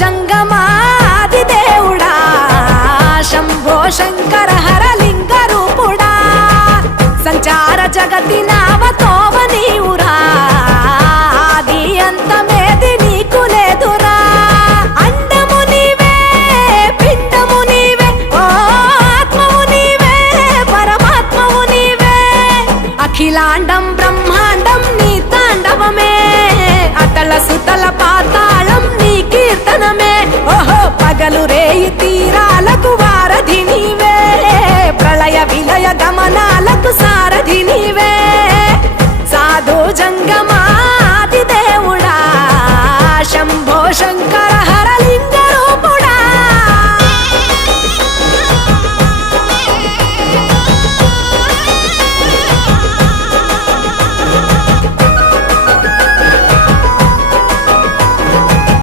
జంగమాది దేవుడా శంభో శంకర హరలింగ రూపుడా సంచార జగతి నావతోవ నీవురా ఆది అంతమేది నీకు లేదురా అండము నీవే పిండము నీవే ఓ ఆత్మవు నీవే పరమాత్మవు నీవే అఖిలాండం బ్రహ్మాండం నీ తాండవమే అతల సుతల పాతాళం నీ కీర్తనమే ఓహో పగలు రేయి తీరాలకు వారధి నీవే ప్రళయ విలయ గమనాలకు సారథి నీవే సాధు జంగమ